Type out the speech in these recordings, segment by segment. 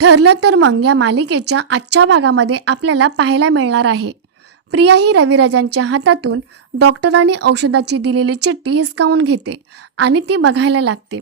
ठरलं तर मग या मालिकेच्या आजच्या भागामध्ये आपल्याला पाहायला मिळणार आहे. प्रिया ही रविराजांच्या हातातून डॉक्टरांनी औषधाची दिलेली चिठ्ठी हिसकावून घेते आणि ती बघायला लागते.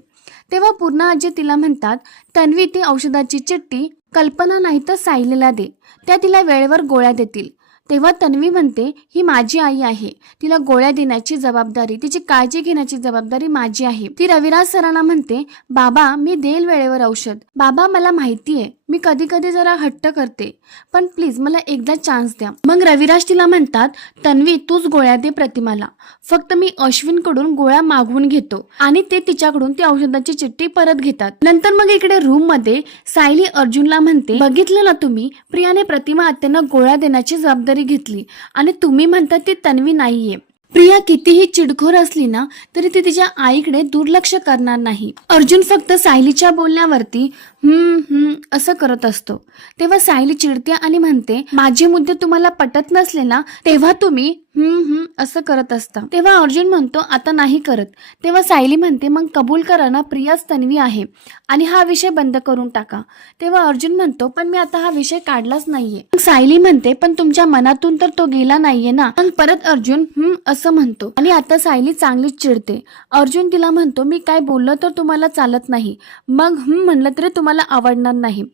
तेव्हा पूर्ण आजी तिला म्हणतात तन्वी ती औषधाची चिठ्ठी कल्पना नाही तर सायलीला दे. त्या तिला वेळेवर गोळ्या देतील. तेव्हा तन्वी म्हणते ही माझी आई आहे. तिला गोळ्या देण्याची जबाबदारी तिची काळजी घेण्याची जबाबदारी माझी आहे. ती रविराज सरांना म्हणते बाबा मी देईल वेळेवर औषध. बाबा मला माहिती आहे मी कधी कधी जरा हट्ट करते. पण प्लीज मला एकदा चान्स द्या. मग रविराज तिला म्हणतात तन्वी तूच गोळ्या दे प्रतिमाला. फक्त मी अश्विनकडून गोळ्या मागवून घेतो. आणि ते तिच्याकडून ती औषधाची चिठ्ठी परत घेतात. नंतर मग इकडे रूममध्ये सायली अर्जुनला म्हणते बघितलं ना तुम्ही? प्रियाने प्रतिमा आत्यांना गोळ्या देण्याची जबाबदारी घेतली. आणि तुम्ही म्हणता ती तन्वी नाहीये. प्रिया कितीही चिडखोर असली ना तरी ती तिच्या आईकडे दुर्लक्ष करणार नाही. अर्जुन फक्त सायलीच्या बोलण्यावरती हम्म हम्म असं करत असतो. तेव्हा सायली चिडते आणि म्हणते माझे मुद्दे तुम्हाला पटत नसले ना तेव्हा तुम्ही हम्म हम्म असं करत असता. तेव्हा अर्जुन म्हणतो आता नाही करत. तेव्हा सायली म्हणते मग कबूल करा ना प्रियाच तन्वी आहे आणि हा विषय बंद करून टाका. तेव्हा अर्जुन म्हणतो पण मी आता हा विषय काढलाच नाहीये. मग सायली म्हणते पण तुमच्या मनातून तर तो गेला नाहीये ना. मग परत अर्जुन हम्म असं म्हणतो. आणि आता सायली चांगलीच चिडते. अर्जुन तिला म्हणतो मी काय बोललो तर तुम्हाला चालत नाही. मग हम्म म्हणलं तरी तुम्हाला आवडणार नाही.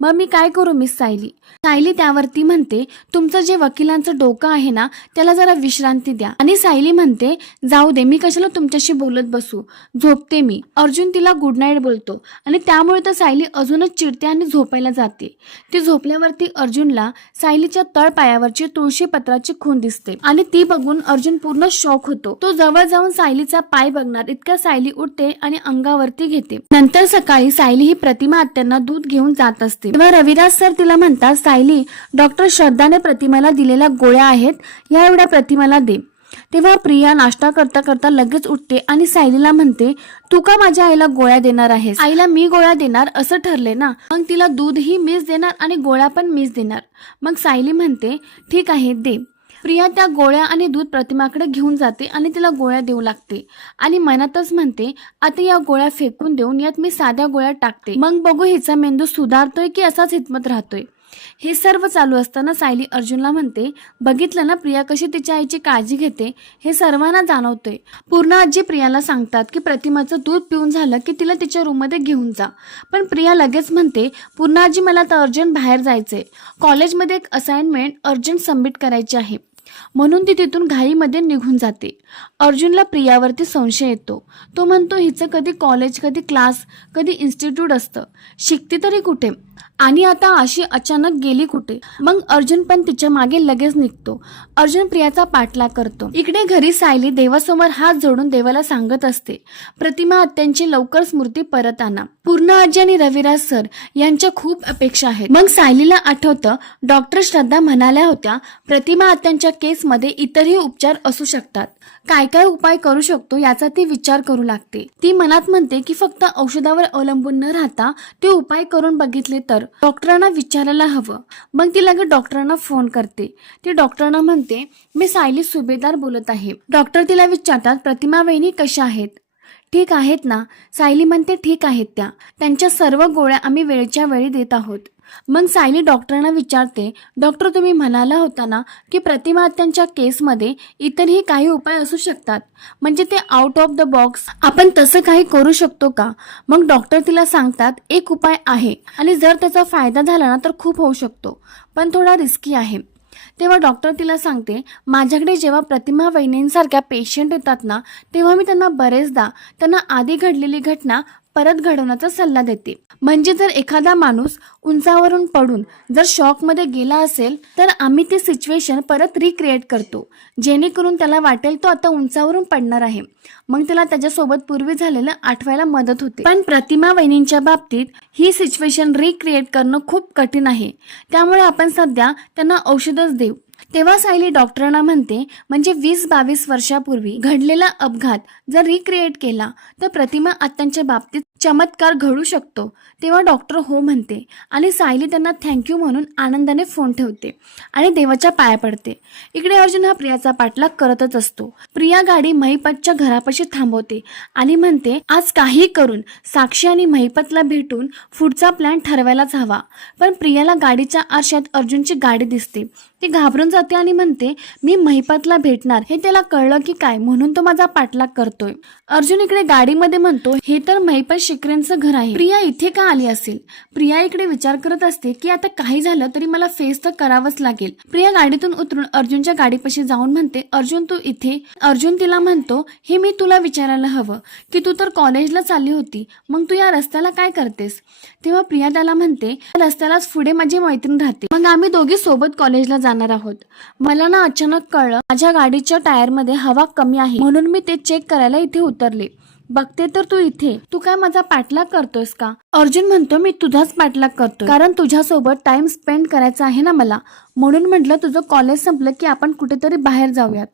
मग मी काय करू मिस सायली? सायली त्यावरती म्हणते तुमचं जे वकिलांचं डोकं आहे ना त्याला जरा विश्रांती द्या. आणि सायली म्हणते जाऊ दे मी कशाला तुमच्याशी बोलत बसू? झोपते मी. अर्जुन तिला गुड नाईट बोलतो. आणि त्यामुळे तर सायली अजूनच चिडते आणि झोपायला जाते. ती झोपल्यावरती अर्जुनला सायलीच्या तळ पायावरची तुळशी पत्राची खून दिसते. आणि ती बघून अर्जुन पूर्ण शॉक होतो. तो जवळ जाऊन सायलीचा पाय बघणार इतक्या सायली उठते आणि अंगावरती घेते. नंतर सकाळी सायली ही प्रतिमा आत्यांना दूध घेऊन जात असते. तेव्हा रविराज सर तिला म्हणतात सायली डॉक्टर श्रद्धाने प्रतिमाला दिलेल्या गोळ्या आहेत. या एवढ्या प्रतिमाला दे. तेव्हा प्रिया नाश्ता करता करता लगेच उठते आणि सायलीला म्हणते तू का माझ्या आईला गोळ्या देणार आहेस? आईला मी गोळ्या देणार असं ठरले ना? मग तिला दूधही मीच देणार आणि गोळ्या पण मीच देणार. मग सायली म्हणते ठीक आहे दे. प्रिया त्या गोळ्या आणि दूध प्रतिमाकडे घेऊन जाते आणि तिला गोळ्या देऊ लागते. आणि मनातच म्हणते आता या गोळ्या फेकून देऊन यात मी साध्या गोळ्या टाकते. मग बघू हिचा मेंदू सुधारतोय की असाच हितमत राहतोय. हे सर्व चालू असताना सायली अर्जुनला म्हणते बघितलं ना प्रिया कशी तिच्या आईची काळजी घेते? हे सर्वांना जाणवतंय. पूर्ण आजी प्रियाला सांगतात की प्रतिमाचं दूध पिऊन झालं की तिला तिच्या रूममध्ये घेऊन जा. पण प्रिया लगेच म्हणते पूर्ण आजी मला आता अर्जंट बाहेर जायचंय. कॉलेजमध्ये एक असाइनमेंट अर्जंट सबमिट करायची आहे. म्हणून ती तिथून घाईमध्ये निघून जाते. अर्जुनला प्रियावरती संशय येतो. तो म्हणतो हिचं कधी कॉलेज कधी क्लास कधी इन्स्टिट्यूट असतं. शिकते तरी कुठे? आणि आता अशी अचानक गेली कुठे? मग अर्जुन पण तिच्यामागे लगेच निघतो. अर्जुन प्रियाचा पाठलाग करतो. इकडे घरी सायली देवासमोर हात जोडून देवाला सांगत असते प्रतिमा आत्यांची लवकर स्मृती परत आणा. पूर्ण आजी आणि रविराज सर यांच्या खूप अपेक्षा आहेत. मग सायलीला आठवतं डॉक्टर श्रद्धा म्हणाल्या होत्या प्रतिमा आत्यांच्या केसमध्ये इतरही उपचार असू शकतात. काय काय उपाय करू शकतो याचा ती विचार करू लागते. ती मनात म्हणते की फक्त औषधावर अवलंबून न राहता ते उपाय करून बघितले तर डॉक्टरांना विचारायला हवं. मग ती लगेच डॉक्टरांना फोन करते. ती डॉक्टरांना म्हणते मी सायली सुभेदार बोलत आहे. डॉक्टर तिला विचारतात प्रतिमा वहिनी कशा आहेत? ठीक आहेत ना. सायली म्हणते ठीक आहेत त्या. त्यांच्या सर्व गोळ्या आम्ही वेळच्या वेळी देत आहोत. मग सायली डॉक्टरांना विचारते डॉक्टर तुम्ही म्हणाला होता ना की प्रतिमा त्यांच्या केसमध्ये इतरही काही उपाय असू शकतात? म्हणजे ते आउट ऑफ द बॉक्स आपण तसं काही करू शकतो का? मग डॉक्टर तिला सांगतात एक उपाय आहे आणि जर त्याचा फायदा झाला ना तर खूप होऊ शकतो पण थोडा रिस्की आहे. तेव्हा डॉक्टर तिला सांगते माझ्याकडे जेव्हा प्रतिमा वहिनींसारख्या पेशंट येतात ना तेव्हा मी त्यांना बरेचदा त्यांना आधी घडलेली घटना परत घडवण्याचा सल्ला देते. म्हणजे जर एखादा माणूस उंचावरून पडून जर शॉकमध्ये गेला असेल तर आम्ही ती सिच्युएशन परत रिक्रिएट करतो. जेणेकरून त्याला वाटेल तो आता उंचावरून पडणार आहे. मग त्याला त्याच्यासोबत पूर्वी झालेलं आठवायला मदत होते. पण प्रतिमा वहिनींच्या बाबतीत ही सिच्युएशन रिक्रिएट करणं खूप कठीण आहे. त्यामुळे आपण सध्या त्यांना औषधच देऊ. तेव्हा सायली डॉक्टरांना म्हणते म्हणजे वीस बावीस वर्षापूर्वी घडलेला अपघात जर रिक्रिएट केला तर प्रतिमा आत्यांच्या बाबतीत चमत्कार घडू शकतो तेव्हा डॉक्टर हो म्हणते आणि सायली त्यांना थँक्यू म्हणून आनंदाने फोन ठेवते आणि देवाच्या पाया पडते. इकडे अर्जुन हा प्रियाचा पाठलाग करतच असतो. प्रिया गाडी महिपतच्या घरापाशी थांबवते आणि म्हणते आज काही करून साक्षी आणि महिपतला भेटून पुढचा प्लॅन ठरवायलाच हवा. पण प्रियाला गाडीच्या आरशात अर्जुनची गाडी दिसते. ती घाबरून जाते आणि म्हणते मी महिपतला भेटणार हे त्याला कळलं की काय? म्हणून तो माझा पाठलाग करतोय. अर्जुन इकडे गाडीमध्ये म्हणतो हे तर महिपत शिकरेंचं घर आहे. प्रिया इथे का आली असेल? प्रिया इकडे विचार करत असते की आता काही झालं तरी मला फेस तर करावंच लागेल. प्रिया गाडीतून उतरून अर्जुनच्या गाडीपाशी जाऊन म्हणते अर्जुन तू इथे? अर्जुन तिला म्हणतो हे मी तुला विचारायला हवं की तू तर कॉलेजला चालली होती मग तू या रस्त्याला काय करतेस? तेव्हा प्रिया त्याला म्हणते रस्त्यालाच पुढे माझी मैत्रीण राहते. मग आम्ही दोघी सोबत कॉलेजला जाणार आहोत. मला ना अचानक कळलं माझ्या गाडीच्या टायरमध्ये हवा कमी आहे म्हणून मी ते चेक करायला इथे उतरले. बघते तर तू इथे. तू काय माझा पाठलाग करतोयस का? अर्जुन म्हणतो मी तुझाच पाठलाग करतो कारण तुझ्यासोबत टाइम स्पेंड करायचा आहे ना मला. म्हणून म्हटलं तुझं कॉलेज संपलं की आपण कुठेतरी बाहेर जाऊयात.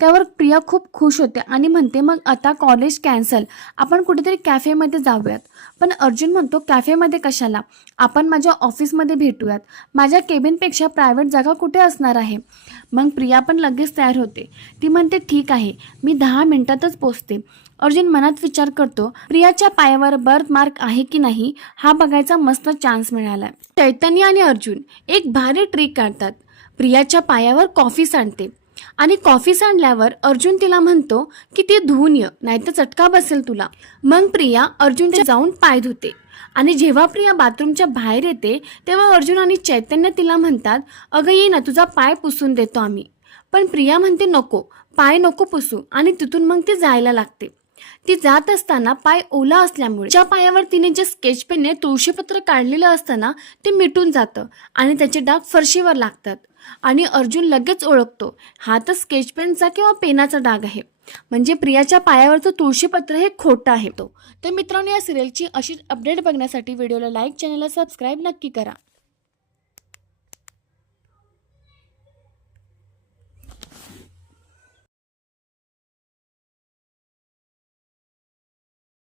त्यावर प्रिया खूप खुश होते आणि म्हणते मग आता कॉलेज कॅन्सल आपण कुठेतरी कॅफेमध्ये जाऊयात. पण अर्जुन म्हणतो कॅफेमध्ये कशाला? आपण माझ्या ऑफिसमध्ये भेटूयात. माझ्या केबिनपेक्षा प्रायव्हेट जागा कुठे असणार आहे? मग प्रिया पण लगेच तयार होते. ती म्हणते ठीक आहे. मी दहा मिनिटातच पोचते. अर्जुन मनात विचार करतो प्रियाच्या पायावर बर्थ मार्क आहे की नाही हा बघायचा मस्त चान्स मिळाला. चैतन्य आणि अर्जुन एक भारी ट्रिक काढतात. प्रियाच्या पायावर कॉफी सांडते. आणि कॉफी सांडल्यावर अर्जुन तिला म्हणतो की ती धुवून ये नाहीतर चटका बसेल तुला. मग प्रिया अर्जुन जाऊन पाय धुते. आणि जेव्हा प्रिया बाथरूमच्या बाहेर येते तेव्हा अर्जुन आणि चैतन्य तिला म्हणतात अगं ये ना तुझा पाय पुसून देतो आम्ही. पण प्रिया म्हणते नको पाय नको पुसू. आणि तिथून मग ती जायला लागते. ती जात असताना पाय ओला असल्यामुळे ज्या पायावर तिने जे स्केच पेनने तुळशीपत्र काढलेलं असताना ते मिटून जातं आणि त्याचे डाग फरशीवर लागतात. आणि अर्जुन लगेच ओळखतो हा तर स्केच पेनचा किंवा पेनाचा डाग आहे. म्हणजे प्रियाच्या पायावरचं तुळशीपत्र हे खोटं आहे. तो तर मित्रांनो या सिरियलची अशी अपडेट बघण्यासाठी व्हिडिओला लाईक चॅनलला सबस्क्राईब नक्की करा.